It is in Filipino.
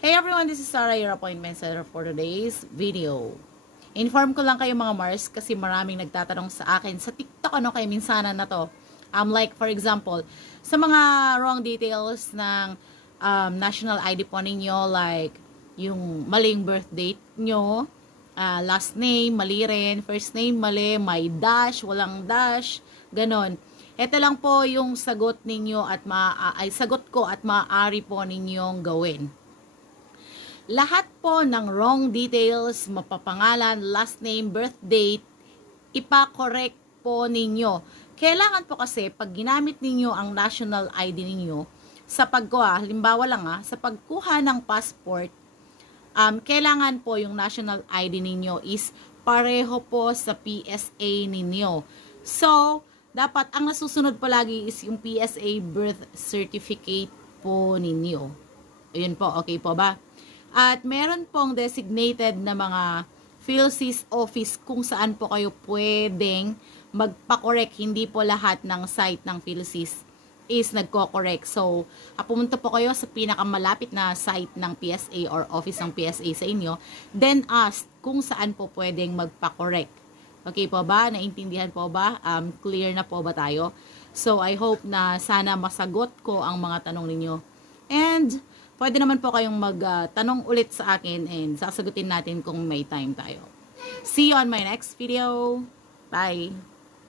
Hey everyone, this is Sarah, your appointment setter for today's video. Inform ko lang kayo mga Mars kasi maraming nagtatanong sa akin sa TikTok ano kay minsanan na to. Like for example, sa mga wrong details ng national ID po ninyo, like yung maling birth date nyo, last name, mali rin, first name, mali, may dash, walang dash, ganon. Ito lang po yung sagot ninyo at sagot ko at maaari po ninyong gawin. Lahat po ng wrong details, mapapangalan, last name, birth date, ipa-correct po ninyo. Kailangan po kasi pag ginamit ninyo ang national ID ninyo, sa halimbawa lang sa pagkuha ng passport, kailangan po yung national ID ninyo is pareho po sa PSA ninyo. So, dapat ang nasusunod palagi is yung PSA birth certificate po ninyo. Ayun po, okay po ba? At meron pong designated na mga PhilSys office kung saan po kayo pwedeng magpa-correct. Hindi po lahat ng site ng PhilSys is nagko-correct. So, pumunta po kayo sa pinakamalapit na site ng PSA or office ng PSA sa inyo. Then ask kung saan po pwedeng magpa-correct. Okay po ba? Naintindihan po ba? Clear na po ba tayo? So, I hope na sana masagot ko ang mga tanong ninyo. And pwede naman po kayong magtanong ulit sa akin and sasagutin natin kung may time tayo. See you on my next video. Bye!